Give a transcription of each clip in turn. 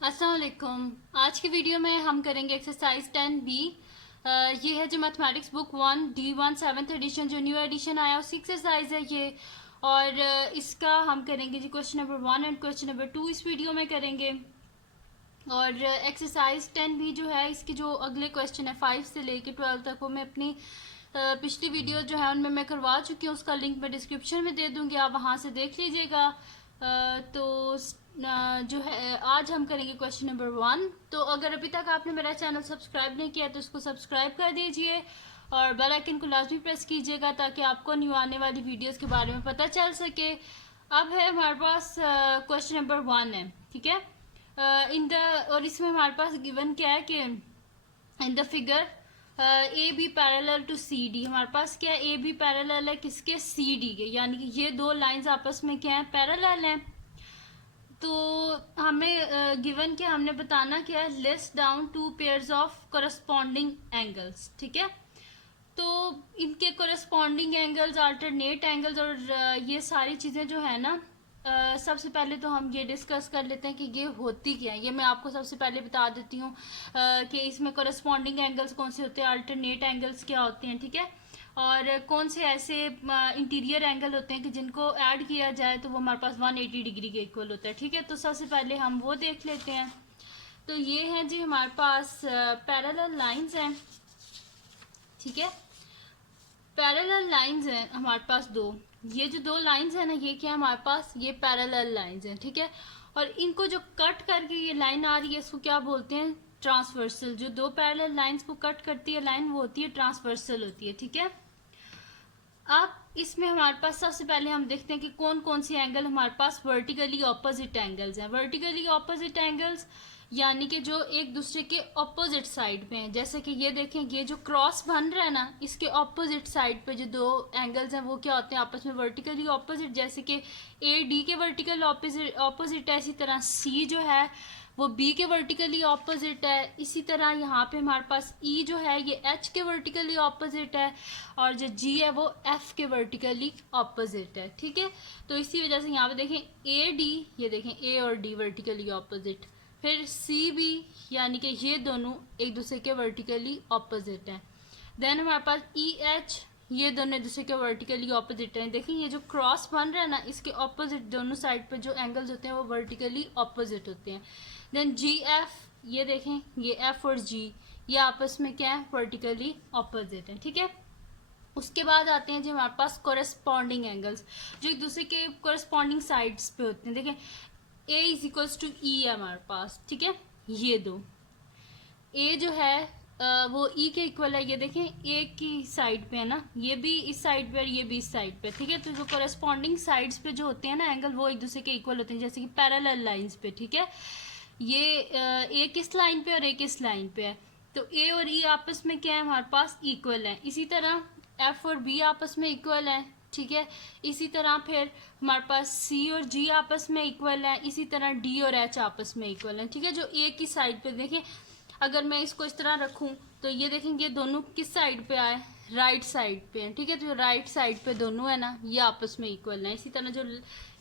अस्सलाम वालेकुम। आज की वीडियो में हम करेंगे एक्सरसाइज 10B। ये है जो mathematics book 1D1 7th edition जो न्यू एडिशन आया उसकी एक्सरसाइज है ये। और इसका हम करेंगे जी question number 1 and question number 2 इस वीडियो में करेंगे। और एक्सरसाइज 10B जो है इसके जो अगले क्वेश्चन है 5 से लेकर 12 तक वो मैं अपनी पिछली वीडियो जो है उनमें मैं करवा चुकी हूँ। उसका लिंक मैं डिस्क्रिप्शन में दे दूँगी, आप वहाँ से देख लीजिएगा। तो जो है आज हम करेंगे क्वेश्चन नंबर 1। तो अगर अभी तक आपने मेरा चैनल सब्सक्राइब नहीं किया तो उसको सब्सक्राइब कर दीजिए और बेल आइकन को लाजमी प्रेस कीजिएगा ताकि आपको न्यू आने वाली वीडियोस के बारे में पता चल सके। अब है हमारे पास क्वेश्चन नंबर 1 है, ठीक है। इन द और इसमें हमारे पास गिवन क्या है कि in the figure A B parallel to C D. हमारे पास क्या है, ए बी पैरेलल है किसके, सी डी के, यानी कि ये दो लाइंस आपस में क्या है, पैरेलल हैं। तो हमें गिवन क्या हमने बताना क्या है, list down two pairs of corresponding angles, ठीक है। तो इनके करस्पॉन्डिंग एंगल्स, अल्टरनेट एंगल्स और ये सारी चीज़ें जो है ना, सबसे पहले तो हम ये डिस्कस कर लेते हैं कि ये होती क्या है। ये मैं आपको सबसे पहले बता देती हूँ कि इसमें करस्पॉन्डिंग एंगल्स कौन से होते हैं, अल्टरनेट एंगल्स क्या होते हैं, ठीक है। और कौन से ऐसे इंटीरियर एंगल होते हैं कि जिनको ऐड किया जाए तो वो हमारे पास 180 डिग्री के इक्वल होता है, ठीक है। तो सबसे पहले हम वो देख लेते हैं। तो ये हैं जी हमारे पास पैरेलल लाइंस हैं, ठीक है। पैरेलल लाइंस हैं हमारे पास दो। ये जो दो लाइंस हैं ना, ये क्या है हमारे पास, ये पैरेलल लाइंस हैं, ठीक है। और इनको जो कट करके ये लाइन आ रही है इसको क्या बोलते हैं, ट्रांसवर्सल। जो दो पैरेलल लाइंस को कट करती है लाइन वो होती है ट्रांसवर्सल होती है, ठीक है। अब इसमें हमारे पास सबसे पहले हम देखते हैं कि कौन कौन सी एंगल हमारे पास वर्टिकली ऑपोजिट एंगल्स हैं। वर्टिकली ऑपोजिट एंगल्स यानी कि जो एक दूसरे के ऑपोजिट साइड पे हैं। जैसे कि ये देखें, ये जो क्रॉस बन रहा है ना, इसके ऑपोजिट साइड पे जो दो एंगल्स हैं वो क्या होते हैं, आपस में वर्टिकली ऑपोजिट। जैसे कि ए डी के वर्टिकल ऑपोजिट है, इसी तरह सी जो है वो बी के वर्टिकली ऑपोजिट है। इसी तरह यहाँ पे हमारे पास ई जो है ये एच के वर्टिकली ऑपोजिट है और जो जी है वो एफ के वर्टिकली ऑपोजिट है, ठीक है। तो इसी वजह से यहाँ पे देखें ए डी, ये देखें ए और डी वर्टिकली ऑपोजिट। फिर सी बी यानी कि ये दोनों एक दूसरे के वर्टिकली ऑपोजिट हैं। देन हमारे पास ई एच, ये दोनों एक दूसरे के वर्टिकली ऑपोजिट हैं। देखिए ये जो क्रॉस बन रहा है ना, इसके ऑपोजिट दोनों साइड पे जो एंगल्स होते हैं वो वर्टिकली ऑपोजिट होते हैं। देन जी एफ, ये देखें ये एफ और जी ये आपस में क्या है, वर्टिकली ऑपोजिट है, ठीक है। उसके बाद आते हैं जो हमारे पास कोरेस्पॉन्डिंग एंगल्स, जो एक दूसरे के कोरेस्पॉन्डिंग साइड्स पे होते हैं। देखें ए इज इक्वल्स टू ई है हमारे पास, ठीक है। ये दो ए जो है वो ई के इक्वल है। ये देखें ए की साइड पे है ना, ये भी इस साइड पे और ये भी इस साइड पे, ठीक है। तो जो कोरेस्पॉन्डिंग साइड्स पे जो होते हैं ना एंगल वो एक दूसरे के इक्वल होते हैं, जैसे कि पैरेलल लाइंस पे, ठीक है। ये ए किस लाइन पे और ए किस लाइन पे है, तो ए और ई आपस में क्या है हमारे पास, इक्वल है। इसी तरह एफ और बी आपस में इक्वल है, ठीक है। इसी तरह फिर हमारे पास सी और जी आपस में इक्वल है। इसी तरह डी और एच आपस में इक्वल है, ठीक है। जो ए की साइड पे देखिए, अगर मैं इसको इस तरह रखूं तो ये देखेंगे दोनों किस साइड पे आए, राइट साइड पे हैं, ठीक है। तो जो राइट साइड पे दोनों है ना ये आपस में इक्वल है। इसी तरह जो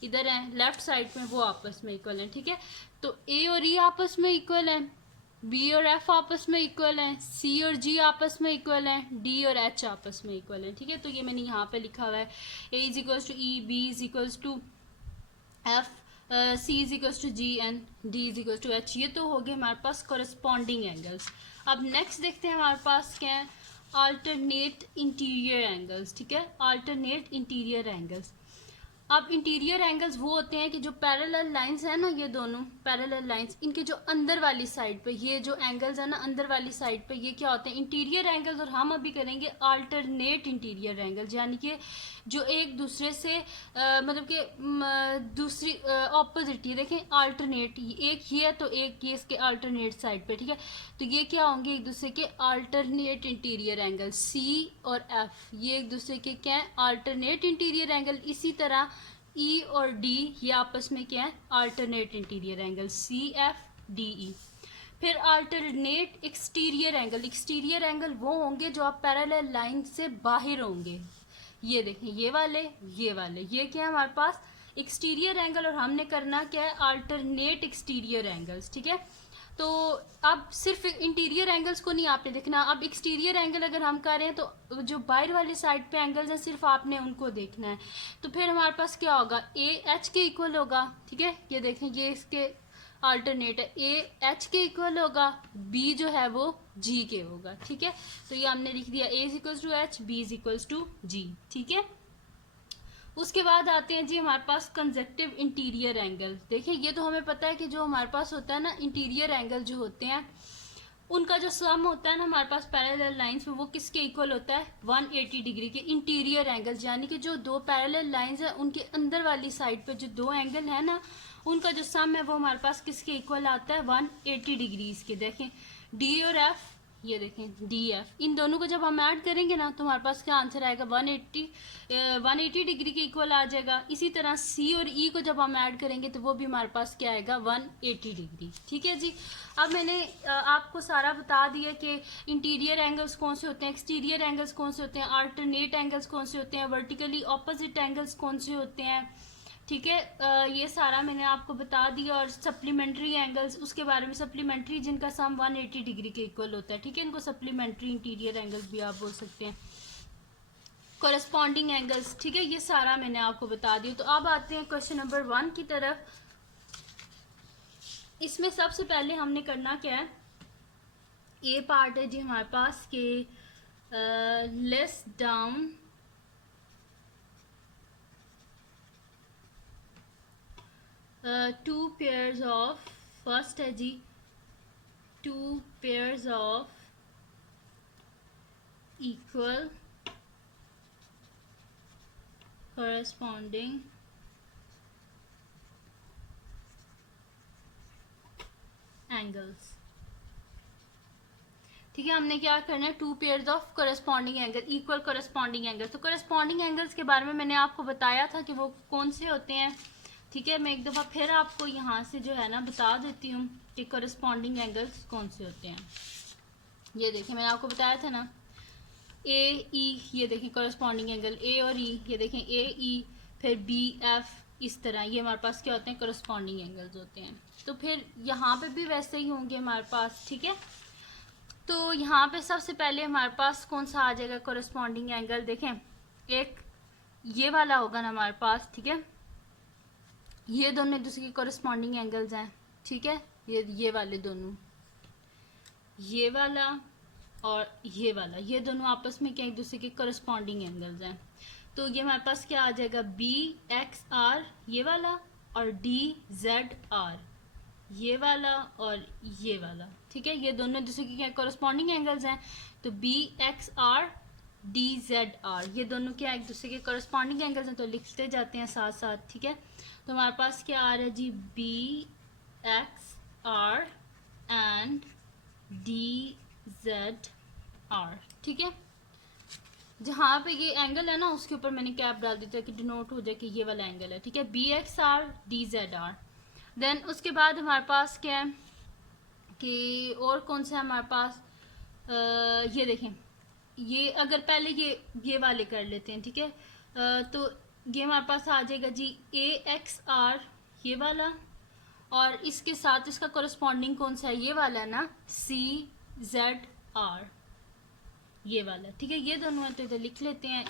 इधर है लेफ्ट साइड में वो आपस में इक्वल है, ठीक है। तो ए और ई आपस में इक्वल है, बी और एफ आपस में इक्वल है, सी और जी आपस में इक्वल है, डी और एच आपस में इक्वल है, ठीक है। तो ये मैंने यहाँ पे लिखा हुआ है, A is equals to E, B is equals to F, C is equals to G and D is equals to H. ये तो हो गए हमारे पास कोरेस्पॉन्डिंग एंगल्स। अब नेक्स्ट देखते हैं हमारे पास क्या है, अल्टरनेट इंटीरियर एंगल्स, ठीक है। Alternate interior angles. अब इंटीरियर एंगल्स वो होते हैं कि जो पैरेलल लाइंस है ना, ये दोनों पैरेलल लाइंस, इनके जो अंदर वाली साइड पे ये जो एंगल्स है ना अंदर वाली साइड पे ये क्या होते हैं, इंटीरियर एंगल्स। और हम अभी करेंगे अल्टरनेट इंटीरियर एंगल्स, यानी कि जो एक दूसरे से मतलब कि दूसरी ऑपोजिट। ये देखें अल्टरनेट, एक ये है तो एक ये इसके अल्टरनेट साइड पे, ठीक है। तो ये क्या होंगे, एक दूसरे के अल्टरनेट इंटीरियर एंगल। सी और एफ ये एक दूसरे के क्या है, अल्टरनेट इंटीरियर एंगल। इसी तरह ई और डी ये आपस में क्या है, alternate interior angle, C F D E. फिर alternate exterior angle. Exterior angle वो होंगे जो आप पैरेलल लाइन से बाहर होंगे। ये देखें ये वाले ये वाले, ये क्या है हमारे पास एक्सटीरियर एंगल और हमने करना क्या है, अल्टरनेट एक्सटीरियर एंगल्स, ठीक है। तो अब सिर्फ इंटीरियर एंगल्स को नहीं आपने देखना, अब एक्सटीरियर एंगल अगर हम कर रहे हैं तो जो बाहर वाली साइड पे एंगल्स हैं सिर्फ आपने उनको देखना है। तो फिर हमारे पास क्या होगा, ए एच के इक्वल होगा, ठीक है। ये देखें, ये इसके अल्टरनेट है, ए एच के इक्वल होगा, बी जो है वो जी के होगा, ठीक है। तो ये हमने लिख दिया, A is equals to H, B is equals to G, ठीक है। उसके बाद आते हैं जी हमारे पास कंजक्टिव इंटीरियर एंगल। देखिए ये तो हमें पता है कि जो हमारे पास होता है ना इंटीरियर एंगल जो होते हैं उनका जो सम होता है ना हमारे पास पैरेलल लाइंस में, वो किसके इक्वल होता है, 180 डिग्री के इंटीरियर एंगल्स, यानी कि जो दो पैरेलल लाइंस है उनके अंदर वाली साइड पे जो दो एंगल है ना उनका जो सम है वो हमारे पास किसके इक्वल आता है, 180 डिग्री के। देखें डी और एफ, ये देखें डी एफ, इन दोनों को जब हम ऐड करेंगे ना तो हमारे पास क्या आंसर आएगा, 180 डिग्री के इक्वल आ जाएगा। इसी तरह सी और ई को जब हम ऐड करेंगे तो वो भी हमारे पास क्या आएगा, 180 डिग्री, ठीक है जी। अब मैंने आपको सारा बता दिया कि इंटीरियर एंगल्स कौन से होते हैं, एक्सटीरियर एंगल्स कौन से होते हैं, अल्टरनेट एंगल्स कौन से होते हैं, वर्टिकली ऑपोजिट एंगल्स कौन से होते हैं, ठीक है। ये सारा मैंने आपको बता दिया। और सप्लीमेंट्री एंगल्स उसके बारे में, सप्लीमेंट्री जिनका सम 180 डिग्री के इक्वल होता है, ठीक है, इनको सप्लीमेंट्री इंटीरियर एंगल्स भी आप बोल सकते हैं। कोरस्पॉन्डिंग एंगल्स, ठीक है, ये सारा मैंने आपको बता दिया। तो अब आते हैं क्वेश्चन नंबर 1 की तरफ। इसमें सबसे पहले हमने करना क्या है, ए पार्ट है जी हमारे पास के lays down two pairs of, first है जी two pairs of equal corresponding angles, ठीक है। हमने क्या करना है, two pairs of corresponding angle, equal corresponding angles. तो करस्पॉन्डिंग एंगल्स के बारे में मैंने आपको बताया था कि वो कौन से होते हैं, ठीक है। मैं एक दफ़ा फिर आपको यहाँ से जो है ना बता देती हूँ कि करस्पॉन्डिंग एंगल्स कौन से होते हैं। ये देखिए मैंने आपको बताया था ना, ए ई, ये देखें करस्पॉन्डिंग एंगल ए और ई, ये देखें ए ई, फिर बी एफ, इस तरह ये हमारे पास क्या होते हैं, करस्पॉन्डिंग एंगल्स होते हैं। तो फिर यहाँ पे भी वैसे ही होंगे हमारे पास, ठीक है। तो यहाँ पे सबसे पहले हमारे पास कौन सा आ जाएगा करस्पॉन्डिंग एंगल, देखें एक ये वाला होगा ना हमारे पास, ठीक है। ये दोनों एक दूसरे के करस्पॉन्डिंग एंगल्स हैं, ठीक है। ये वाले दोनों, ये वाला और ये वाला, ये दोनों आपस में क्या एक दूसरे के करस्पॉन्डिंग एंगल्स हैं। तो ये हमारे पास क्या आ जाएगा, बी एक्स आर ये वाला और डी जेड आर ये वाला और ये वाला, ठीक है। ये दोनों दूसरे के क्या करस्पॉन्डिंग एंगल्स हैं। तो B X R D Z R ये दोनों क्या एक दूसरे के करस्पॉन्डिंग एंगल्स हैं, तो लिखते जाते हैं साथ साथ, ठीक है। तो हमारे पास क्या आ रहा है जी, B X R and D Z R, ठीक है। जहाँ पे ये एंगल है ना उसके ऊपर मैंने कैप डाल दी था कि डिनोट हो जाए कि ये वाला एंगल है, ठीक है, B X R D Z R. Then उसके बाद हमारे पास क्या है कि और कौन सा है हमारे पास, ये देखें, ये अगर पहले ये वाले कर लेते हैं, ठीक है। तो ये हमारे पास आ जाएगा जी ए एक्स आर ये वाला, और इसके साथ इसका कोरस्पॉन्डिंग कौन सा है, ये वाला है ना, सी जेड आर ये वाला, ठीक है। ये दोनों है तो इधर लिख लेते हैं,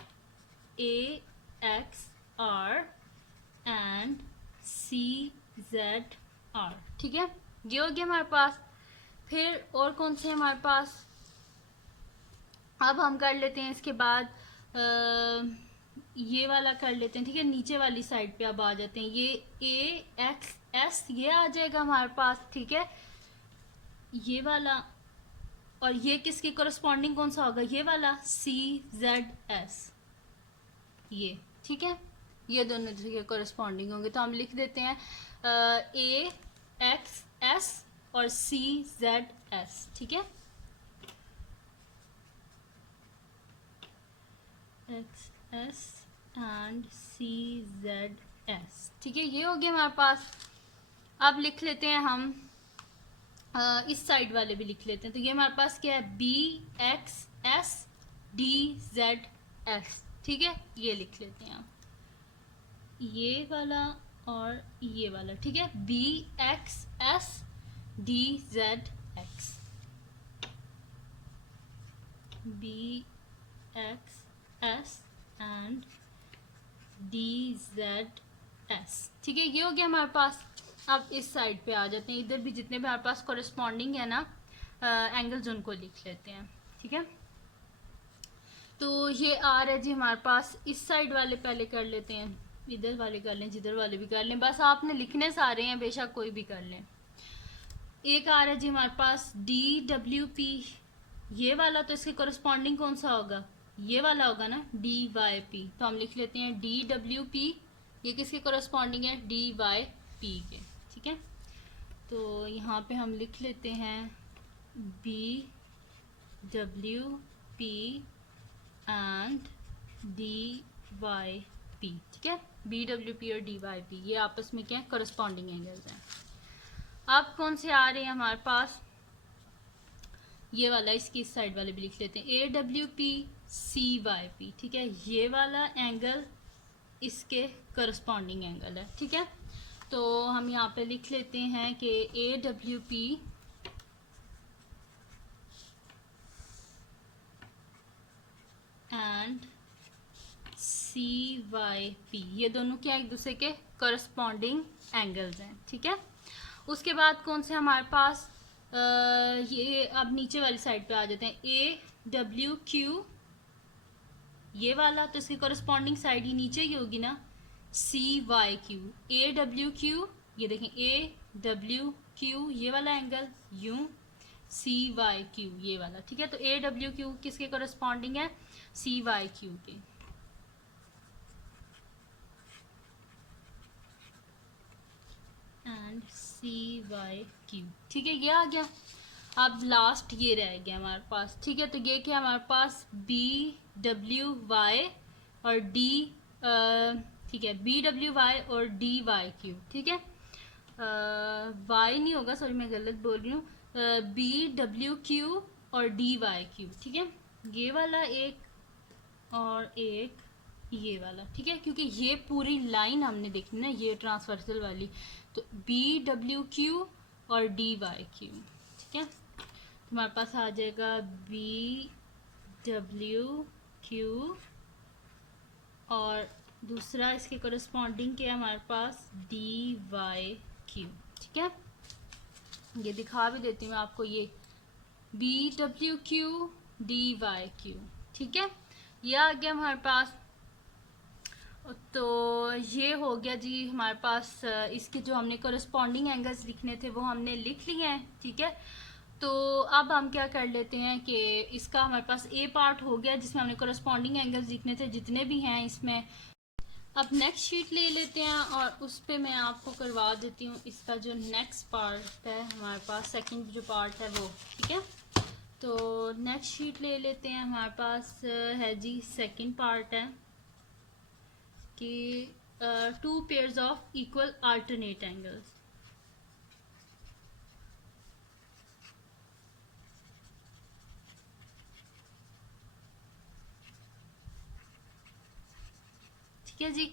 A X R and C Z R, ठीक है। ये हो गया हमारे पास। फिर और कौन से हमारे पास, अब हम कर लेते हैं इसके बाद ये वाला कर लेते हैं, ठीक है। नीचे वाली साइड पे अब आ जाते हैं, ये ए एक्स एस ये आ जाएगा हमारे पास, ठीक है, ये वाला। और ये किसके कोरस्पॉन्डिंग कौन सा होगा, ये वाला सी जेड एस ये, ठीक है। ये दोनों दूसरे के कोरस्पॉन्डिंग होंगे, तो हम लिख देते हैं ए एक्स एस और सी जेड एस, ठीक है, X S and C Z S, ठीक है। ये हो गया हमारे पास। अब लिख लेते हैं हम इस साइड वाले भी लिख लेते हैं। तो ये हमारे पास क्या है, B X S D Z S, ठीक है, ये लिख लेते हैं हम। ये वाला और ये वाला, ठीक है, B X S D Z X, B X S and D Z S, ठीक है। ये हो गया हमारे पास। अब इस साइड पे आ जाते हैं, इधर भी जितने भी हमारे पास कॉरेस्पॉन्डिंग है ना एंगल्स, उनको लिख लेते हैं, ठीक है। तो ये आर है जी हमारे पास, इस साइड वाले पहले कर लेते हैं, इधर वाले कर लें, जिधर वाले भी कर लें, बस आपने लिखने सारे हैं, बेशक कोई भी कर लें। एक आ रहा है जी हमारे पास डी डब्ल्यू पी, ये वाला, तो इसके कॉरेस्पॉन्डिंग कौन सा होगा, ये वाला होगा ना, डी वाई पी, तो हम लिख लेते हैं डी डब्ल्यू पी, ये किसके कॉरेस्पॉन्डिंग है, डी वाई पी के, ठीक है। तो यहाँ पे हम लिख लेते हैं B W P and D Y P, ठीक है। बी डब्ल्यू पी और डी वाई पी ये आपस में क्या है, कॉरेस्पॉन्डिंग एंगल्स हैं। अब कौन से आ रहे हैं हमारे पास, ये वाला, इसकी इस साइड वाले भी लिख लेते हैं, A W P C Y P, ठीक है। ये वाला एंगल इसके करस्पॉन्डिंग एंगल है, ठीक है। तो हम यहाँ पे लिख लेते हैं कि A W P and C Y P, ये दोनों क्या एक दूसरे के करस्पॉन्डिंग एंगल्स हैं, ठीक है। उसके बाद कौन से हमारे पास ये अब नीचे वाली साइड पे आ जाते हैं, ए डब्ल्यू क्यू, ये वाला, तो इसकी कॉरेस्पॉन्डिंग साइड ही नीचे ही होगी ना, C Y Q, A W Q, ये देखें ए डब्ल्यू क्यू, ये वाला एंगल यूं, सी वाई क्यू ये वाला, ठीक है। तो ए डब्ल्यू क्यू किसके कॉरेस्पॉन्डिंग है, सी वाई क्यू के, एंड सी वाई क्यू, ठीक है। ये आ गया। अब लास्ट ये रह गया हमारे पास, ठीक है। तो ये क्या हमारे पास, बी डब्ल्यू वाई और डी, ठीक है, बी डब्ल्यू वाई और डी वाई क्यू, ठीक है। वाई नहीं होगा, सॉरी मैं गलत बोल रही हूँ, बी डब्ल्यू क्यू और डी वाई क्यू, ठीक है। ये वाला एक और एक ये वाला, ठीक है, क्योंकि ये पूरी लाइन हमने देखनी ना, ये ट्रांसवर्सल वाली, तो बी डब्ल्यू क्यू और डी वाई क्यू, ठीक है। तो हमारे पास आ जाएगा बी डब्ल्यू क्यू और दूसरा इसके कोरेस्पॉन्डिंग क्या है हमारे पास, डी वाई क्यू, ठीक है। ये दिखा भी देती हूँ आपको, ये B W Q D Y Q, ठीक है। ये आ गया हमारे पास। तो ये हो गया जी हमारे पास, इसके जो हमने कोरेस्पॉन्डिंग एंगल्स लिखने थे वो हमने लिख लिए हैं, ठीक है। तो अब हम क्या कर लेते हैं कि इसका हमारे पास ए पार्ट हो गया जिसमें हमने कोरेस्पॉन्डिंग एंगल्स लिखने थे जितने भी हैं इसमें। अब नेक्स्ट शीट ले लेते हैं और उस पर मैं आपको करवा देती हूँ इसका जो नेक्स्ट पार्ट है हमारे पास, सेकंड जो पार्ट है वो, ठीक है। तो नेक्स्ट शीट ले लेते हैं, हमारे पास है जी सेकंड पार्ट है कि 2 pairs of equal alternate angles, ठीक है जी।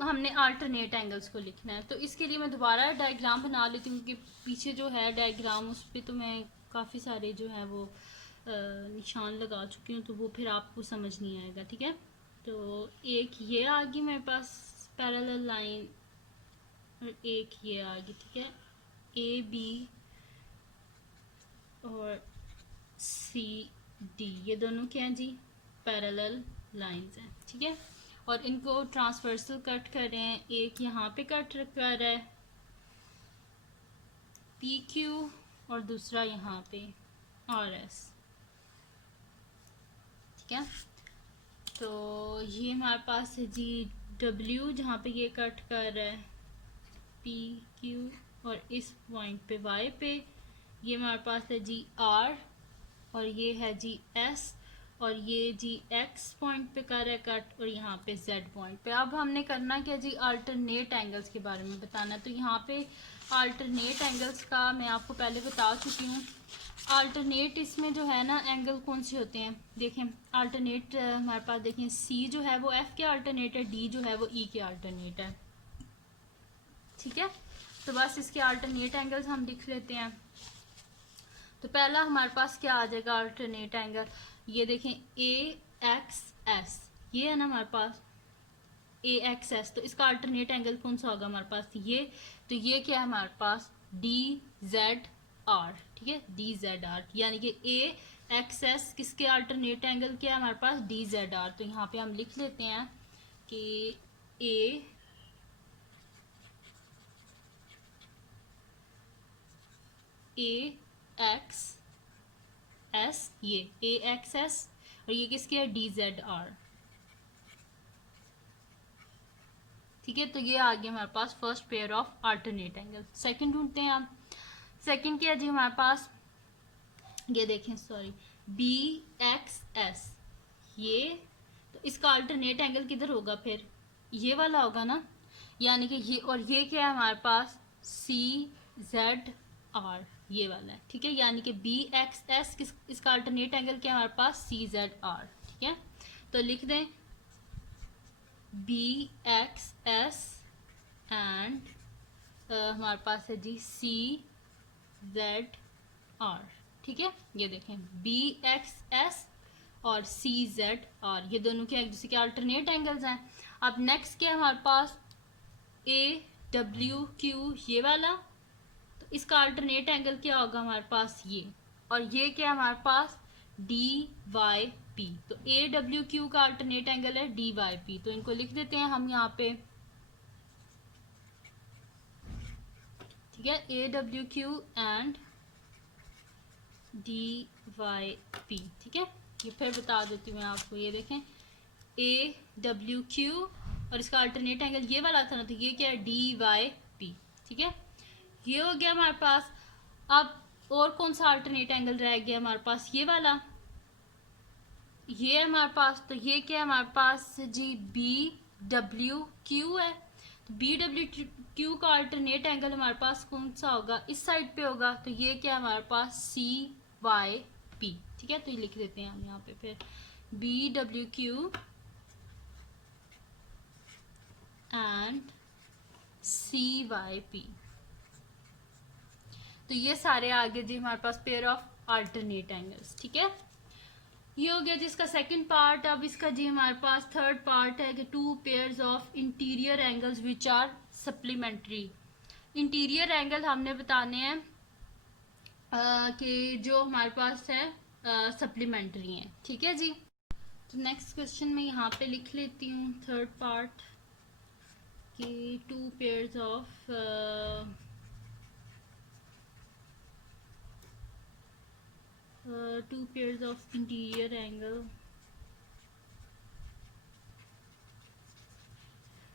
हमने अल्टरनेट एंगल्स को लिखना है, तो इसके लिए मैं दोबारा डायग्राम बना लेती हूँ क्योंकि पीछे जो है डायग्राम उस पर तो मैं काफ़ी सारे जो है वो निशान लगा चुकी हूँ, तो वो फिर आपको समझ नहीं आएगा, ठीक है। तो एक ये आ गई मेरे पास पैरेलल लाइन और एक ये आ गई, ठीक है, ए बी और सी डी, ये दोनों क्या हैं जी, पैरेलल लाइंस हैं, ठीक है। और इनको ट्रांसवर्सल कट कर रहे हैं, एक यहाँ पे कट कर रहा है पी क्यू और दूसरा यहाँ पे आर एस, ठीक है। तो ये हमारे पास है जी डब्ल्यू जहाँ पे ये कट कर रहा है पी क्यू, और इस पॉइंट पे वाई पे ये हमारे पास है जी आर, और ये है जी एस, और ये जी एक्स पॉइंट पे कर रहा है कट, और यहाँ पे जेड पॉइंट पे। अब हमने करना क्या जी, अल्टरनेट एंगल्स के बारे में बताना है। तो यहाँ पे अल्टरनेट एंगल्स का मैं आपको पहले बता चुकी हूँ। अल्टरनेट इसमें जो है ना एंगल कौन से होते हैं, देखें अल्टरनेट हमारे पास देखें सी जो है वो एफ के अल्टरनेट है, डी जो है वो ई के अल्टरनेट है, ठीक है। तो बस इसके अल्टरनेट एंगल्स हम लिख लेते हैं। तो पहला हमारे पास क्या आ जाएगा अल्टरनेट एंगल, ये देखें ए एक्स एस, ये है ना हमारे पास ए एक्स एस, तो इसका अल्टरनेट एंगल कौन सा होगा हमारे पास ये, तो ये क्या है हमारे पास डी जेड आर, ठीक है, डी जेड आर, यानी कि ए एक्स एस किसके अल्टरनेट एंगल क्या है हमारे पास डी जेड आर। तो यहाँ पे हम लिख लेते हैं कि ए एक्स एस, ये ए एक्स एस और ये किसके है डी जेड आर, ठीक है। तो ये आ गया हमारे पास first pair of alternate angle. Second ढूंढते हैं हम, सेकंड क्या है जी हमारे पास, ये देखें सॉरी बी एक्स एस, ये तो इसका अल्टरनेट एंगल किधर होगा फिर, ये वाला होगा ना, यानी कि ये, और ये क्या है हमारे पास सी जेड आर, ये वाला है, ठीक है, यानी कि बी एक्स एस किस, इसका अल्टरनेट एंगल क्या है हमारे पास सी जेड आर, ठीक है। तो लिख दें बी एक्स एस एंड हमारे पास है जी सी जेड आर, ठीक है। ये देखें बी एक्स एस और सी जेड आर, ये दोनों के एक दूसरे के अल्टरनेट एंगल्स हैं। अब नेक्स्ट क्या है हमारे पास ए डब्ल्यू क्यू, ये वाला, तो इसका अल्टरनेट एंगल क्या होगा हमारे पास ये, और ये क्या है हमारे पास डी वाई पी, तो ए डब्ल्यू क्यू का अल्टरनेट एंगल है डी वाई पी, तो इनको लिख देते हैं हम यहाँ पे, ठीक है, A W Q and D Y P, ठीक है। ये फिर बता देती हूँ मैं आपको, ये देखें ए डब्ल्यू क्यू और इसका अल्टरनेट एंगल ये वाला था ना, तो ये क्या है डी वाई पी, ठीक है, ये हो गया हमारे पास। अब और कौन सा अल्टरनेट एंगल रह गया हमारे पास, ये वाला, ये है हमारे पास, तो ये क्या है हमारे पास जी बी डब्ल्यू क्यू है, तो बी डब्ल्यू क्यू का अल्टरनेट एंगल हमारे पास कौन सा होगा, इस साइड पे होगा, तो ये क्या है हमारे पास सी वाई पी, ठीक है। तो ये लिख देते हैं हम यहाँ पे फिर B W Q and C Y P, तो ये सारे आगे जी हमारे पास पेयर ऑफ अल्टरनेट एंगल्स, ठीक है। ये हो गया जिसका सेकंड पार्ट। अब इसका जी हमारे पास थर्ड पार्ट है कि two pairs of interior angles which are supplementary. Interior angle हमने बताने हैं कि जो हमारे पास है सप्लीमेंट्री हैं, ठीक है जी। तो नेक्स्ट क्वेश्चन में यहाँ पे लिख लेती हूँ थर्ड पार्ट कि two pairs of two pairs of interior angle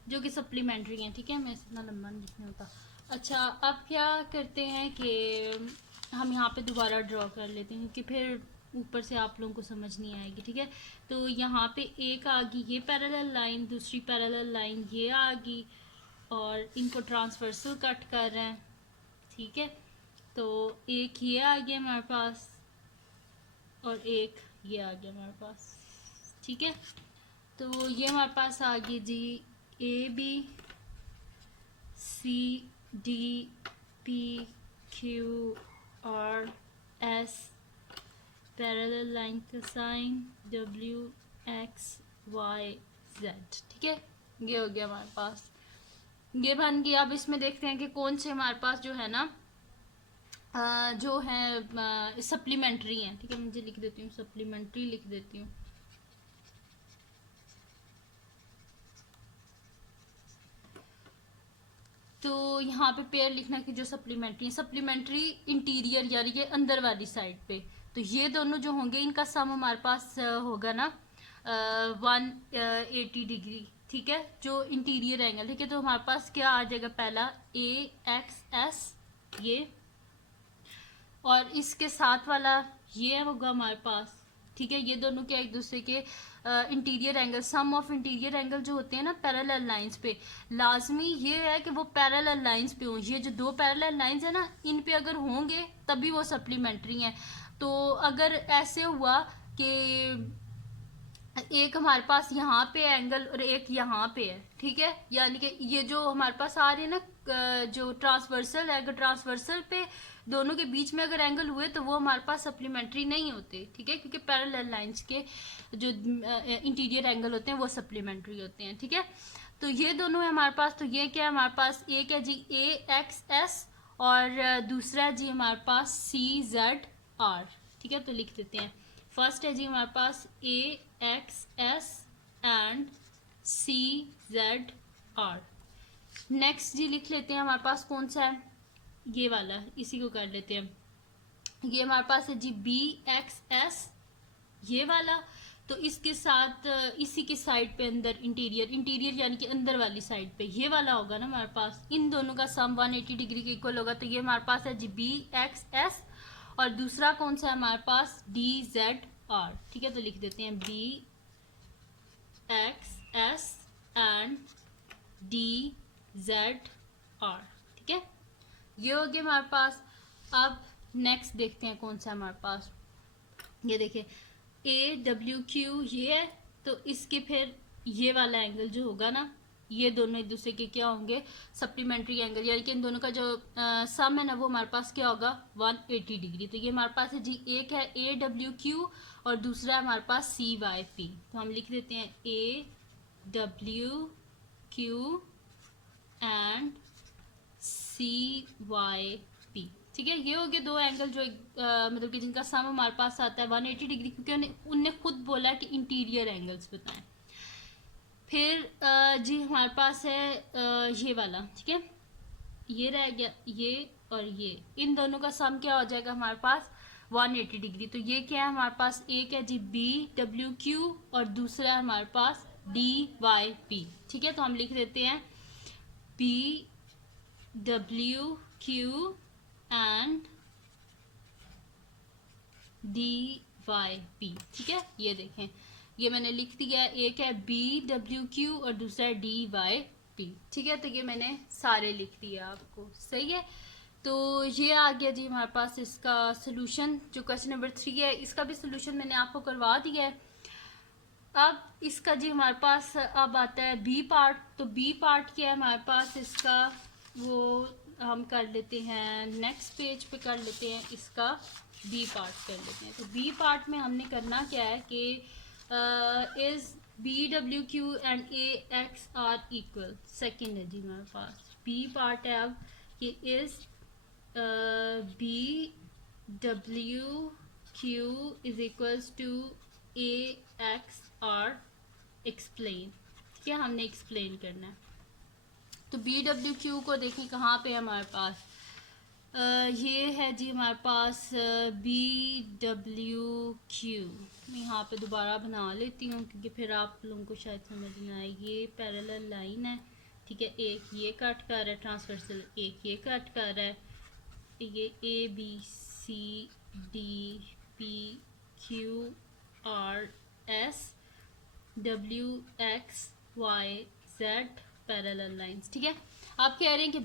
जो कि सप्लीमेंट्री हैं, ठीक है, मैं इतना लंबा नहीं लिखना होता। अच्छा, अब क्या करते हैं कि हम यहाँ पे दोबारा ड्रॉ कर लेते हैं क्योंकि फिर ऊपर से आप लोगों को समझ नहीं आएगी, ठीक है। तो यहाँ पे एक आ गई ये पैरेलल लाइन, दूसरी पैरेलल लाइन ये आ गई और इनको ट्रांसवर्सल कट कर रहे हैं, ठीक है। तो एक ये आ गया हमारे पास और एक ये आ गया हमारे पास, ठीक है। तो ये हमारे पास आ गई जी A B C D P Q R S parallel line का sign W X Y Z, ठीक है। ये हो गया हमारे पास, ये बन गया। अब इसमें देखते हैं कि कौन से हमारे पास जो है ना जो है सप्लीमेंट्री हैं, ठीक है। मुझे लिख देती हूँ सप्लीमेंट्री लिख देती हूँ, तो यहाँ पे पेयर लिखना कि जो सप्लीमेंट्री है, सप्लीमेंट्री इंटीरियर यानी कि अंदर वाली साइड पे, तो ये दोनों जो होंगे इनका सम हमारे पास होगा ना 180 डिग्री, ठीक है, जो इंटीरियर एंगल, ठीक है। तो हमारे पास क्या आ जाएगा, पहला ए एक्स एस ये, और इसके साथ वाला ये होगा हमारे पास ठीक है। ये दोनों क्या एक दूसरे के interior angle, sum of interior angle जो होते हैं ना पैरेलल लाइंस पे, लाजमी ये है कि वो पैरेलल लाइंस पे हों। ये जो दो पैरेलल लाइंस है ना, इन पे अगर होंगे तभी वो सप्लीमेंट्री हैं। तो अगर ऐसे हुआ कि एक हमारे पास यहाँ पे एंगल और एक यहाँ पे है, ठीक है, यानी कि ये जो हमारे पास आ रही है ना जो ट्रांसवर्सल है, अगर ट्रांसवर्सल पे दोनों के बीच में अगर एंगल हुए तो वो हमारे पास सप्लीमेंट्री नहीं होते, ठीक है, क्योंकि पैरेलल लाइंस के जो इंटीरियर एंगल होते हैं वो सप्लीमेंट्री होते हैं, ठीक है। तो ये दोनों है हमारे पास। तो ये क्या है हमारे पास, एक है जी AXS और दूसरा है जी हमारे पास CZR, ठीक है। तो लिख देते हैं, फर्स्ट है जी हमारे पास AXS एंड CZR। नेक्स्ट जी लिख लेते हैं हमारे पास कौन सा है, ये वाला, इसी को कर लेते हैं। ये हमारे पास है जी BXS, ये वाला। तो इसके साथ इसी के साइड पे अंदर इंटीरियर यानी कि अंदर वाली साइड पे ये वाला होगा ना हमारे पास। इन दोनों का सम 180 डिग्री के इक्वल होगा। तो ये हमारे पास है जी BXS और दूसरा कौन सा है हमारे पास DZR, ठीक है। तो लिख देते हैं BXS एंड DZR, ठीक है। ये हो गया हमारे पास। अब नेक्स्ट देखते हैं कौन सा हमारे पास, ये देखिए AWQ ये है। तो इसके फिर ये वाला एंगल जो होगा ना, ये दोनों एक दूसरे के क्या होंगे, सप्लीमेंट्री एंगल, यानी कि इन दोनों का जो सम है ना वो हमारे पास क्या होगा 180 डिग्री। तो ये हमारे पास है जी, एक है AWQ और दूसरा है हमारे पास CYP। तो हम लिख देते हैं AWQ एंड CYP, ठीक है। ये हो गए दो एंगल जो मतलब कि जिनका सम हमारे पास आता है 180 डिग्री, क्योंकि उनने खुद बोला कि इंटीरियर एंगल्स बताएं। फिर जी हमारे पास है ये वाला, ठीक है, ये रह गया ये और ये, इन दोनों का सम क्या हो जाएगा हमारे पास 180 डिग्री। तो ये क्या है हमारे पास, एक है जी BWQ और दूसरा है हमारे पास DYP, ठीक है। तो हम लिख देते हैं BWQ एंड DYP, ठीक है। ये देखें, ये मैंने लिख दिया, एक है BWQ और दूसरा है DYP, ठीक है। तो ये मैंने सारे लिख दिया आपको, सही है। तो ये आ गया जी हमारे पास इसका सोल्यूशन। जो क्वेश्चन नंबर 3 है इसका भी सोल्यूशन मैंने आपको करवा दिया है। अब इसका जी हमारे पास अब आता है B पार्ट। तो B पार्ट क्या है हमारे पास इसका, वो हम कर लेते हैं नेक्स्ट पेज पे कर लेते हैं, इसका B पार्ट कर लेते हैं। तो B पार्ट में हमने करना क्या है कि is BWQ and AXR equal, second है जी हमारे पास B पार्ट है अब कि is BWQ is equals to AXR explain, ठीक है, हमने एक्सप्लेन करना है। तो BWQ को देखें कहाँ पे है हमारे पास, ये है जी हमारे पास BWQ। मैं यहाँ पे दोबारा बना लेती हूँ क्योंकि फिर आप लोगों को शायद समझ ना आए। ये पैरेलल लाइन है, ठीक है, एक ये कट कर रहा है ट्रांसवर्सल, एक ये कट कर रहा है, ये ABCDPQRS WXYZ पैरेलल लाइंस, ठीक है। आप कह रहे हैं कि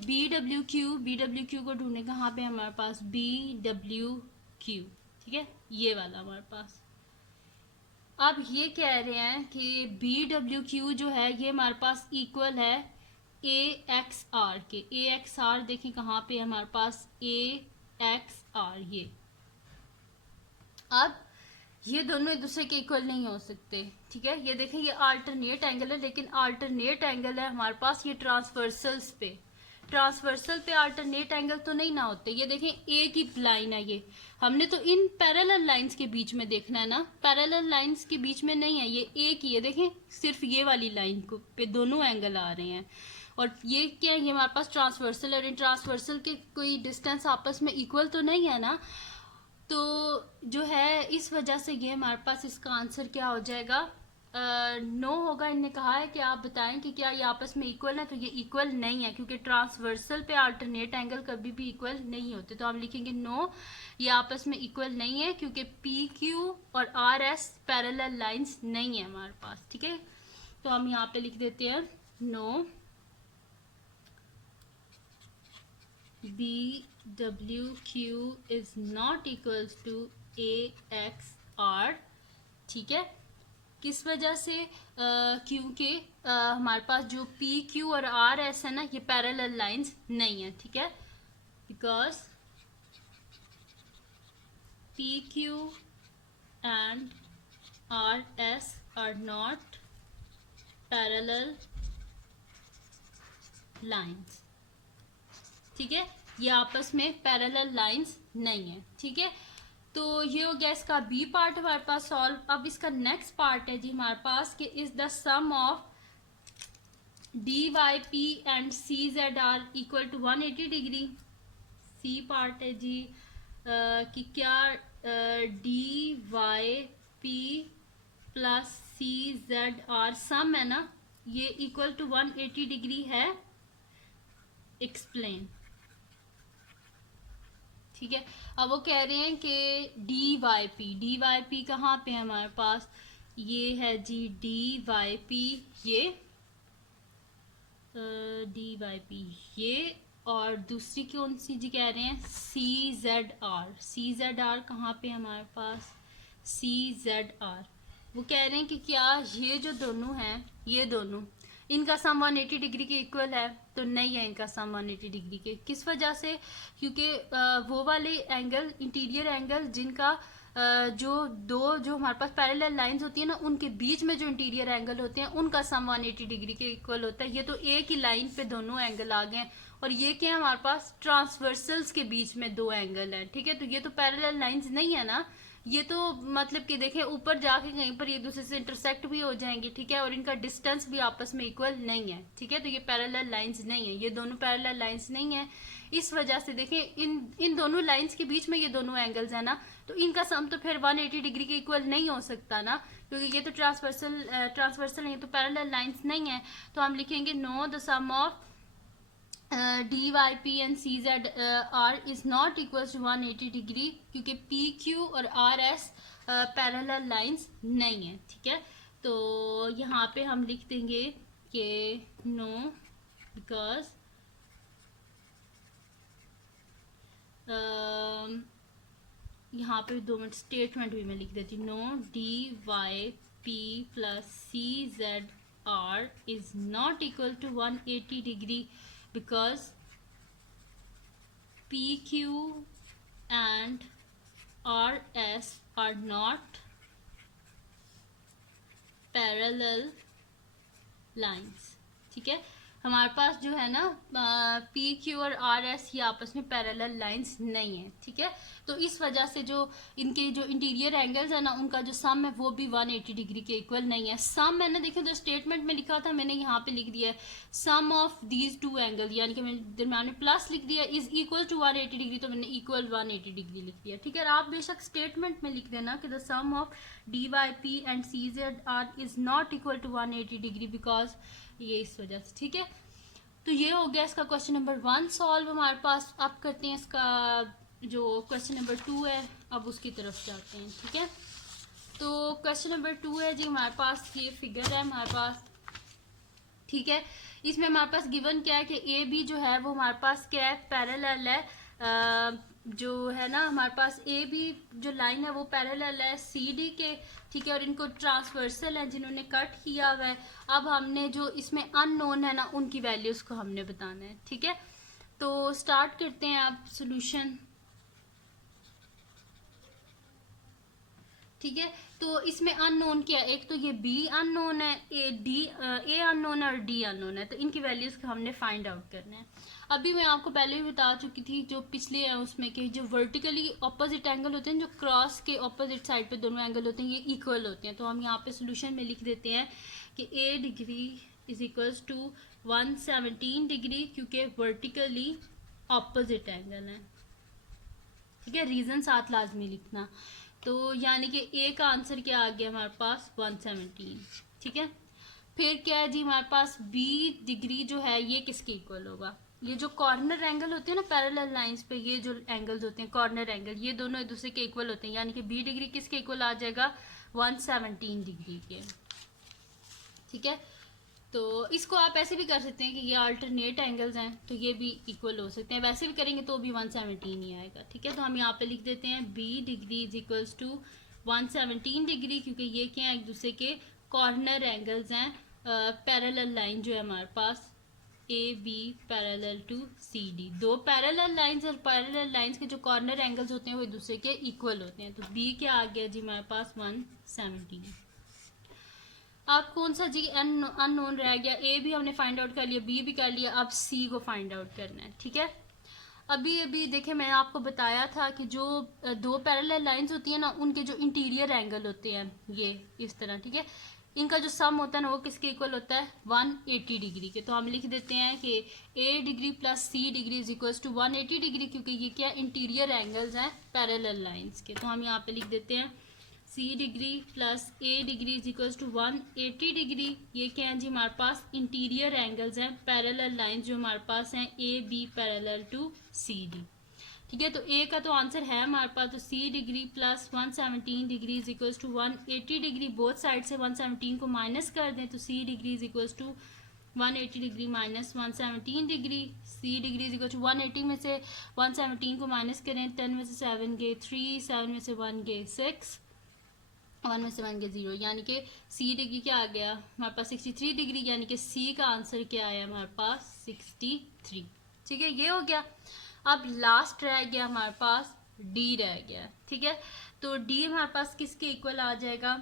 BWQ को ढूंढने कहाँ पे हमारे पास BWQ, ठीक है, ये वाला हमारे पास। अब ये कह रहे हैं कि BWQ जो है ये हमारे पास इक्वल है AXR के। AXR देखें कहाँ पे है हमारे पास AXR, ये। अब ये दोनों एक दूसरे के इक्वल नहीं हो सकते, ठीक है। ये देखें ये अल्टरनेट एंगल है, लेकिन अल्टरनेट एंगल है हमारे पास ये ट्रांसवर्सल्स पे। ट्रांसवर्सल पे अल्टरनेट एंगल तो नहीं ना होते। ये देखें एक ही लाइन है, ये हमने तो इन पैरेलल लाइंस के बीच में देखना है ना, पैरेलल लाइंस के बीच में नहीं है, ये एक ही है। देखें सिर्फ ये वाली लाइन को पे दोनों एंगल आ रहे हैं। और ये क्या है, ये हमारे पास ट्रांसवर्सल और इन ट्रांसवर्सल के कोई डिस्टेंस आपस में इक्वल तो नहीं है ना। तो जो है इस वजह से ये हमारे पास इसका आंसर क्या हो जाएगा नो होगा। इनने कहा है कि आप बताएं कि क्या ये आपस में इक्वल है, तो ये इक्वल नहीं है क्योंकि ट्रांसवर्सल पे अल्टरनेट एंगल कभी भी इक्वल नहीं होते। तो हम लिखेंगे नो, ये आपस में इक्वल नहीं है क्योंकि पी क्यू और आर एस पैरेलल लाइंस नहीं है हमारे पास। ठीक है, तो हम यहाँ पे लिख देते हैं no, B W Q is not equals to A X R. ठीक है, किस वजह से? क्योंकि हमारे पास जो पी क्यू और आर एस है ना, ये पैरेलल लाइंस नहीं है। ठीक है, because P Q and R S are not parallel lines. ठीक है, ये आपस में पैरेलल लाइंस नहीं है। ठीक है, तो ये हो गया इसका बी पार्ट हमारे पास सॉल्व। अब इसका नेक्स्ट पार्ट है जी हमारे पास कि is the sum of D Y P and C Z R equal to 180 degree. C part है जी कि क्या D Y P plus C Z R sum है ना, ये इक्वल टू 180 डिग्री है। एक्सप्लेन। ठीक है, अब वो कह रहे हैं कि डी वाई पी कहाँ पे है हमारे पास? ये है जी डी वाई पी, ये डी वाई पी ये, और दूसरी कौन सी जी कह रहे हैं? C Z R. C Z R कहाँ पे है हमारे पास? सी जेड आर। वो कह रहे हैं कि क्या ये जो दोनों हैं, ये दोनों, इनका सम 180 डिग्री के इक्वल है? तो नहीं है इनका सम 180 डिग्री के। किस वजह से? क्योंकि वो वाले एंगल, इंटीरियर एंगल जिनका जो हमारे पास पैरेलल लाइंस होती है ना, उनके बीच में जो इंटीरियर एंगल होते हैं उनका सम 180 डिग्री के इक्वल होता है। ये तो एक ही लाइन पे दोनों एंगल आ गए, और ये क्या है हमारे पास? ट्रांसवर्सल्स के बीच में दो एंगल है। ठीक है, तो ये तो पैरेलल लाइंस नहीं है ना, ये तो मतलब कि देखें ऊपर जाके कहीं पर एक दूसरे से इंटरसेक्ट भी हो जाएंगे। ठीक है, और इनका डिस्टेंस भी आपस में इक्वल नहीं है। ठीक है, तो ये पैरेलल लाइंस नहीं है, ये दोनों पैरेलल लाइंस नहीं है। इस वजह से देखें इन दोनों लाइंस के बीच में ये दोनों एंगल्स है ना, तो इनका सम तो फिर 180 डिग्री के इक्वल नहीं हो सकता ना, क्योंकि ये तो ट्रांसवर्सल है, ये तो पैरेलल लाइंस नहीं है। तो हम लिखेंगे no, the sum of D Y P and C Z R is not equal to 180 degree, क्योंकि पी क्यू और आर एस पैरेलल लाइंस नहीं है। ठीक है, तो यहाँ पे हम लिख देंगे कि नो, बिकॉज यहाँ पे 2 मिनट स्टेटमेंट भी मैं लिख देती हूँ। No, D Y P plus C Z R is not equal to 180 degree because PQ and RS are not parallel lines। ठीक है, हमारे पास जो है ना पी क्यू और आर एस ये आपस में पैरेलल लाइंस नहीं है। ठीक है, तो इस वजह से जो इनके जो इंटीरियर एंगल्स है ना, उनका जो सम है वो भी 180 डिग्री के इक्वल नहीं है। सम मैंने देखो जो स्टेटमेंट में लिखा था, मैंने यहाँ पे लिख दिया है सम ऑफ दीज टू एंगल, यानी कि मैंने दरम्यान में प्लस लिख दिया, इज इक्वल टू 180 डिग्री, तो मैंने इक्वल 180 डिग्री लिख दिया। ठीक है, आप बेशक स्टेटमेंट में लिख देना कि the sum of D Y P and C Z R is not equal to 180 degree because ये इस वजह से। ठीक है, तो ये हो गया इसका क्वेश्चन नंबर 1 सॉल्व हमारे पास। अब करते हैं इसका जो क्वेश्चन नंबर 2 है, अब उसकी तरफ जाते हैं। ठीक है, तो क्वेश्चन नंबर 2 है जी हमारे पास, ये फिगर है हमारे पास। ठीक है, इसमें हमारे पास गिवन क्या है कि ए बी जो है वो हमारे पास क्या है? पैरेलल है। जो है ना हमारे पास ए बी जो लाइन है वो पैरेलल है सी डी के। ठीक है, और इनको ट्रांसवर्सल है जिन्होंने कट किया हुआ है। अब हमने जो इसमें अननोन है ना, उनकी वैल्यूज को हमने बताना है। ठीक है, तो स्टार्ट करते हैं आप सोल्यूशन। ठीक है, तो इसमें अननोन क्या है? एक तो ये बी अननोन है, ए अननोन है और डी अननोन है, तो इनकी वैल्यूज को हमने फाइंड आउट करना है। अभी मैं आपको पहले भी बता चुकी थी जो पिछले है उसमें कि जो वर्टिकली ऑपोजिट एंगल होते हैं, जो क्रॉस के ऑपोजिट साइड पे दोनों एंगल होते हैं, ये इक्वल होते हैं। तो हम यहाँ पे सोल्यूशन में लिख देते हैं कि A degree is equals to 117 degree, क्योंकि वर्टिकली ऑपोजिट एंगल है। ठीक है, रीजन साथ लाजमी लिखना। तो यानी कि ए का आंसर क्या आ गया हमारे पास 117, ठीक है। फिर क्या है जी हमारे पास बी डिग्री जो है ये किसके इक्वल होगा, ये जो कॉर्नर एंगल होते हैं ना पैरेलल लाइंस पे, ये जो एंगल्स होते हैं कॉर्नर एंगल, ये दोनों एक दूसरे के इक्वल होते हैं, यानी कि बी डिग्री किसके इक्वल आ जाएगा 117 डिग्री के, ठीक है। तो इसको आप ऐसे भी कर सकते हैं कि ये अल्टरनेट एंगल्स हैं तो ये भी इक्वल हो सकते हैं, वैसे भी करेंगे तो भी 117 ही आएगा, ठीक है। तो हम यहाँ पे लिख देते हैं B degree is equals to 117 degree, क्योंकि ये क्या है एक दूसरे के कॉर्नर एंगल्स हैं पैरेलल लाइन जो है हमारे पास A B parallel to C D, दो पैरेलल लाइंस और पैरेलल लाइंस के जो कॉर्नर एंगल्स होते हैं वो एक दूसरे के इक्वल होते हैं। तो बी क्या आ गया जी हमारे पास 117। अब कौन सा जी अननोन रह गया, ए भी हमने फाइंड आउट कर लिया, बी भी कर लिया, अब सी को फाइंड आउट करना है, ठीक है। अभी देखें मैंने आपको बताया था कि जो दो पैरेलल लाइंस होती है ना उनके जो इंटीरियर एंगल होते हैं ये इस तरह, ठीक है, इनका जो सम होता है ना वो किसके इक्वल होता है 180 डिग्री के। तो हम लिख देते हैं कि A degree plus C degree is equals to 180 degree, क्योंकि ये क्या इंटीरियर एंगल्स हैं पैरेलल लाइंस के। तो हम यहाँ पे लिख देते हैं C degree plus A degree is equals to 180 degree, ये क्या है जी हमारे पास इंटीरियर एंगल्स हैं पैरेलल लाइंस जो हमारे पास हैं A B parallel to C D, ठीक है। तो ए का तो आंसर है हमारे पास, तो C degree plus 117 degree is equals to 180 degree, both side से 117 को माइनस कर दें तो C degree is equals to 180 degree minus 117 degree, C degree is equal to 180 में से 117 को माइनस करें, 10 में से 7 गए 3, 7 में से 1 गए 6, 1 में से 1 गए 0, यानी कि सी डिग्री क्या आ गया हमारे पास 63 डिग्री, यानी कि सी का आंसर क्या आया हमारे पास 63, ठीक है। ये हो गया। अब लास्ट रह गया हमारे पास डी रह गया, ठीक है। तो डी हमारे पास किसके इक्वल आ जाएगा,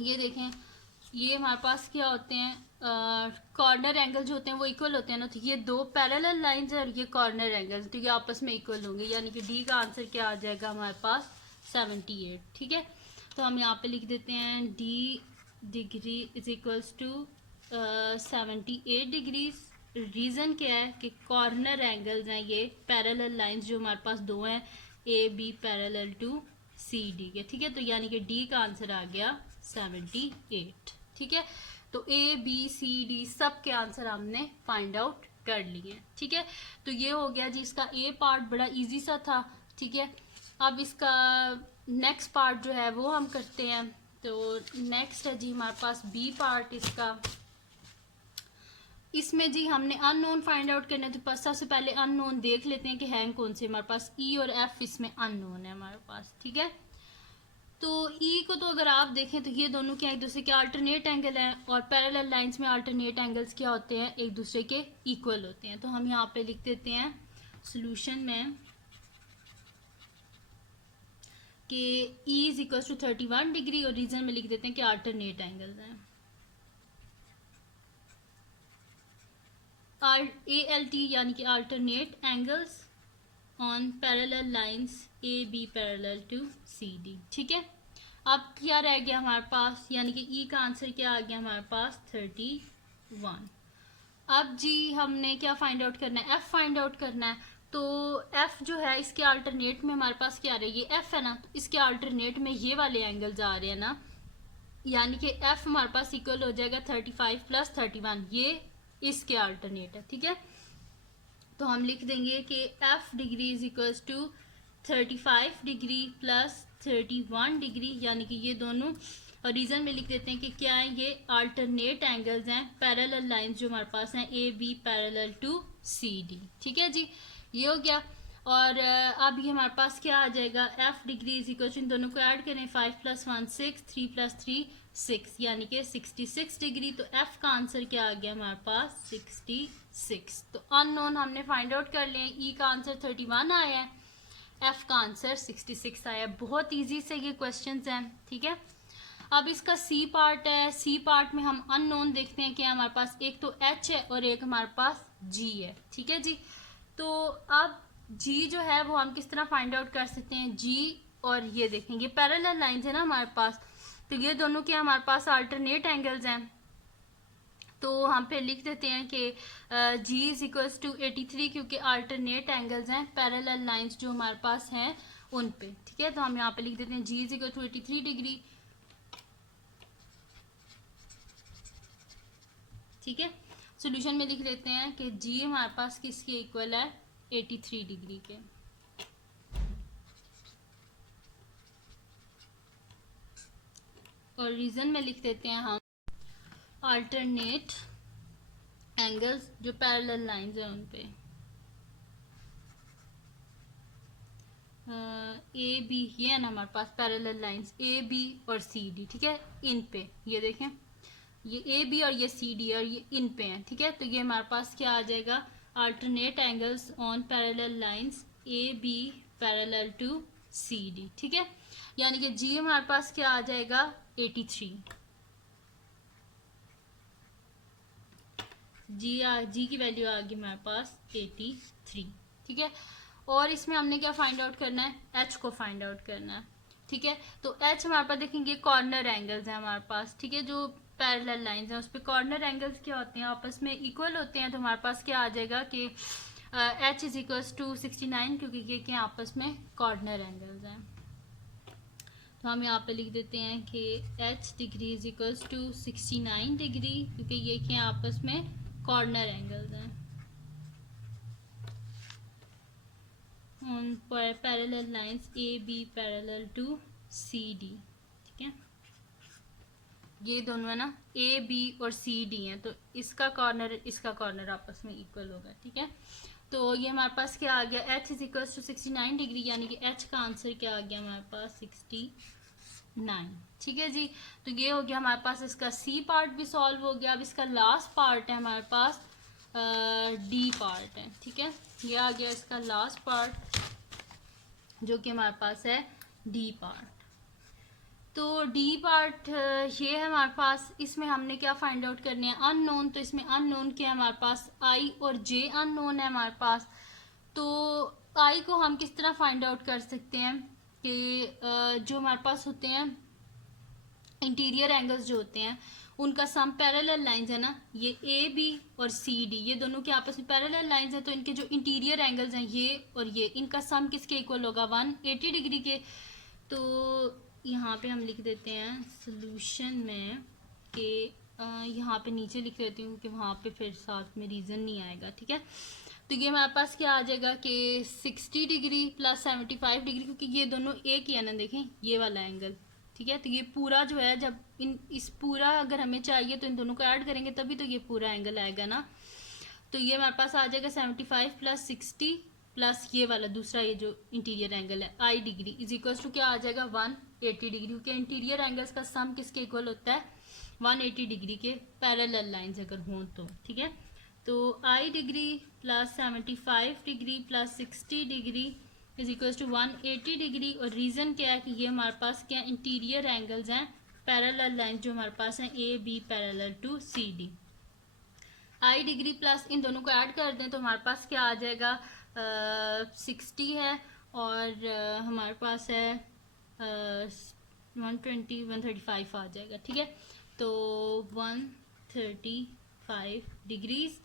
ये देखें ये हमारे पास क्या होते हैं कॉर्नर एंगल जो होते हैं वो इक्वल होते हैं ना, तो ये दो पैरेलल लाइंस है और ये कॉर्नर एंगल, तो ये आपस में इक्वल होंगे, यानी कि डी का आंसर क्या आ जाएगा हमारे पास 78, ठीक है। तो हम यहाँ पे लिख देते हैं D degree is equals to 78 degrees. Reason क्या है कि कॉर्नर एंगल्स हैं ये पैरेलल लाइंस जो हमारे पास दो हैं A B parallel to C D के, ठीक है। तो यानी कि डी का आंसर आ गया 78, ठीक है। तो ए बी सी डी सब के आंसर हमने फाइंड आउट कर लिए, ठीक है। तो ये हो गया जी इसका ए पार्ट, बड़ा इजी सा था, ठीक है। अब इसका नेक्स्ट पार्ट जो है वो हम करते हैं। तो नेक्स्ट है जी हमारे पास बी पार्ट इसका, इसमें जी हमने अननोन फाइंड आउट करना है। तो सबसे पहले अननोन देख लेते हैं कि हैं कौन से हमारे पास, ई और एफ इसमें अननोन है हमारे पास, ठीक है। तो ई को तो अगर आप देखें तो ये दोनों क्या एक दूसरे के अल्टरनेट एंगल हैं और पैरेलल लाइंस में अल्टरनेट एंगल्स क्या होते हैं एक दूसरे के इक्वल होते हैं। तो हम यहाँ पे लिख देते हैं सोल्यूशन में कि E is equal to 31 degree और रीजन में लिख देते हैं कि अल्टरनेट एंगल्स हैं। ALT यानी कि alternate angles on parallel lines A B parallel to C D, ठीक है। अब क्या रह गया हमारे पास, यानी कि E का आंसर क्या आ गया हमारे पास 31। अब जी हमने क्या फाइंड आउट करना है, F फाइंड आउट करना है। तो F जो है इसके अल्टरनेट में हमारे पास क्या आ रहा है, ये F है ना, तो इसके अल्टरनेट में ये वाले एंगल्स आ रहे हैं ना, यानी कि F हमारे पास इक्वल हो जाएगा 35 प्लस 31, ये इसके अल्टरनेट है, ठीक है। तो हम लिख देंगे कि F degree is equals to 35 degree plus 31 degree, यानी कि ये दोनों, और रीज़न में लिख देते हैं कि क्या है ये अल्टरनेट एंगल्स हैं पैरेलल लाइंस जो हमारे पास हैं A B parallel to C D, ठीक है जी। ये हो गया। और अब ये हमारे पास क्या आ जाएगा, F degree is equal to, इन दोनों को ऐड करें 5 + 1 6, 3 + 3 6, यानी कि 66 डिग्री। तो F का आंसर क्या आ गया हमारे पास 66। तो अननोन हमने फाइंड आउट कर लिया, E का आंसर 31 आया है, F का आंसर 66 आया है। बहुत ईजी से ये क्वेश्चन हैं, ठीक है। अब इसका सी पार्ट है, सी पार्ट में हम अननोन देखते हैं कि हमारे पास एक तो H है और एक हमारे पास G है, ठीक है जी। तो अब G जो है वो हम किस तरह फाइंड आउट कर सकते हैं, G और ये देखेंगे पैरेलल लाइंस है ना हमारे पास, तो ये दोनों के हमारे पास अल्टरनेट एंगल्स हैं। तो हम फिर लिख देते हैं कि G इज इक्वल्स टू 83, क्योंकि अल्टरनेट एंगल्स हैं पैरेलल लाइंस जो हमारे पास हैं उन पे, ठीक है। तो हम यहाँ पे लिख देते हैं g is equal to 83 degree, ठीक है। सोल्यूशन में लिख लेते हैं कि g हमारे पास किसके इक्वल है, 83 डिग्री के। और रीजन में लिख देते हैं हम अल्टरनेट एंगल्स जो पैरेलल लाइंस हैं उन पे, ए बी, ये है ना हमारे पास पैरेलल लाइंस ए बी और सी डी, ठीक है। इन पे ये देखें, ये ए बी और ये सी डी और ये इन पे हैं, ठीक है। तो ये हमारे पास क्या आ जाएगा, alternate angles on parallel lines A B parallel to C D, ठीक है। यानी कि जी हमारे पास क्या आ जाएगा, 83, जी की वैल्यू आ गई हमारे पास 83, ठीक है। और इसमें हमने क्या फाइंड आउट करना है, एच को फाइंड आउट करना है, ठीक है। तो एच हमारे पास देखेंगे कॉर्नर एंगल्स हैं हमारे पास, ठीक है। जो पैरेलल लाइंस हैं उस पर कॉर्नर एंगल्स क्या होते हैं, आपस में इक्वल होते हैं। तो हमारे पास क्या आ जाएगा कि एच इज इक्वल्स टू 69, क्योंकि ये क्या आपस में कॉर्नर एंगल्स हैं। तो हम यहाँ पे लिख देते हैं कि H degree is equals to 69 degree, क्योंकि ये क्या आपस में कॉर्नर एंगल्स हैं on parallel lines A B parallel to C D, ठीक है। ये दोनों है ना, ए बी और सी डी हैं, तो इसका कॉर्नर आपस में इक्वल होगा, ठीक है। तो ये हमारे पास क्या आ गया, H is equal to 69 degree, यानी कि एच का आंसर क्या आ गया हमारे पास 69, ठीक है जी। तो ये हो गया हमारे पास, इसका सी पार्ट भी सॉल्व हो गया। अब इसका लास्ट पार्ट है हमारे पास डी पार्ट है, ठीक है। ये आ गया इसका लास्ट पार्ट जो कि हमारे पास है डी पार्ट। तो डी पार्ट ये है हमारे पास, इसमें हमने क्या फाइंड आउट करने हैं, अननोन। तो इसमें अननोन क्या है हमारे पास, आई और जे अननोन है हमारे पास। तो आई को हम किस तरह फाइंड आउट कर सकते हैं कि जो हमारे पास होते हैं इंटीरियर एंगल्स जो होते हैं उनका सम पैरेलल लाइंस है ना, ये ए बी और सी डी, ये दोनों के आपस में पैरेलल लाइंस हैं। तो इनके जो इंटीरियर एंगल्स हैं ये और ये, इनका सम किसके इक्वल होगा, 180 डिग्री के। तो यहाँ पे हम लिख देते हैं सोल्यूशन में कि यहाँ पे नीचे लिख देती हूँ कि वहाँ पे फिर साथ में रीज़न नहीं आएगा, ठीक है। तो ये हमारे पास क्या आ जाएगा कि 60 डिग्री प्लस 75 डिग्री, क्योंकि ये दोनों एक ही है ना, देखें ये वाला एंगल, ठीक है। तो ये पूरा जो है, जब इस पूरा अगर हमें चाहिए तो इन दोनों को ऐड करेंगे तभी तो ये पूरा एंगल आएगा ना। तो ये हमारे पास आ जाएगा 75 प्लस 60 प्लस ये वाला दूसरा, ये जो इंटीरियर एंगल है आई डिग्री इज इक्वल टू क्या आ जाएगा 180 डिग्री, क्योंकि इंटीरियर एंगल्स का सम किसके इक्वल होता है, 180 डिग्री के पैरेलल लाइंस अगर हों तो, ठीक है। तो I degree plus 75 degree plus 60 degree is equal to 180 degree. और रीज़न क्या है कि ये हमारे पास क्या इंटीरियर एंगल्स हैं, पैरेलल लाइन जो हमारे पास हैं A B parallel to C D. I degree plus इन दोनों को ऐड कर दें तो हमारे पास क्या आ जाएगा, 60 है और हमारे पास है 135 आ जाएगा, ठीक है। तो 135 degrees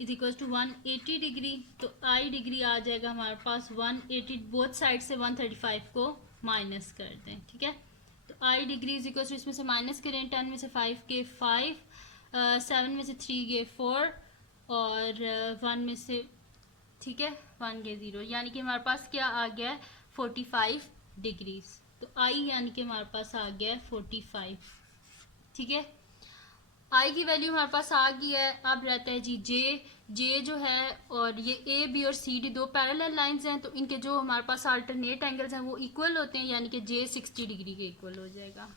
is equal to 180 degree. तो आई डिग्री आ जाएगा हमारे पास 180, बोथ साइड से 135 को माइनस कर दें, ठीक है। तो I degree is equal to इसमें से माइनस करें, 10 में से 5 के 5, 7 में से 3 के 4 और 1 में से, ठीक है, 1 के 0, यानी कि हमारे पास क्या आ गया है 45 डिग्रीज। तो आई यानी कि हमारे पास आ गया है 45, ठीक है। आई की वैल्यू हमारे पास आ गई है। अब रहता है जी जे जो है, और ये ए बी और सी डी दो पैरेलल लाइंस हैं, तो इनके जो हमारे पास अल्टरनेट एंगल्स हैं वो इक्वल होते हैं, यानी कि जे 60 डिग्री के इक्वल हो जाएगा।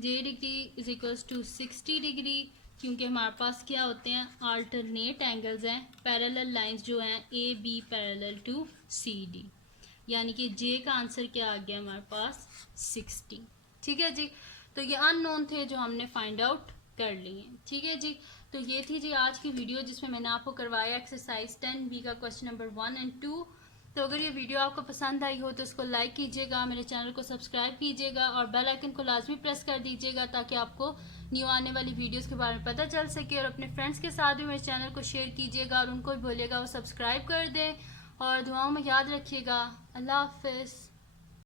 J degree is equals to 60 degree, क्योंकि हमारे पास क्या होते हैं अल्टरनेट एंगल्स हैं, पैरेलल लाइंस जो हैं A B parallel to C D, यानी कि जे का आंसर क्या आ गया हमारे पास 60, ठीक है जी। तो ये अननोन थे जो हमने फाइंड आउट कर लिए, ठीक है जी। तो ये थी जी आज की वीडियो जिसमें मैंने आपको करवाया एक्सरसाइज 10B का क्वेश्चन नंबर 1 और 2। तो अगर ये वीडियो आपको पसंद आई हो तो इसको लाइक कीजिएगा, मेरे चैनल को सब्सक्राइब कीजिएगा और बेल आइकन को लाजमी प्रेस कर दीजिएगा ताकि आपको न्यू आने वाली वीडियोस के बारे में पता चल सके। और अपने फ्रेंड्स के साथ भी मेरे चैनल को शेयर कीजिएगा और उनको भी बोलिएगा वो सब्सक्राइब कर दें और दुआओं में याद रखिएगा। अल्लाह हाफिज़।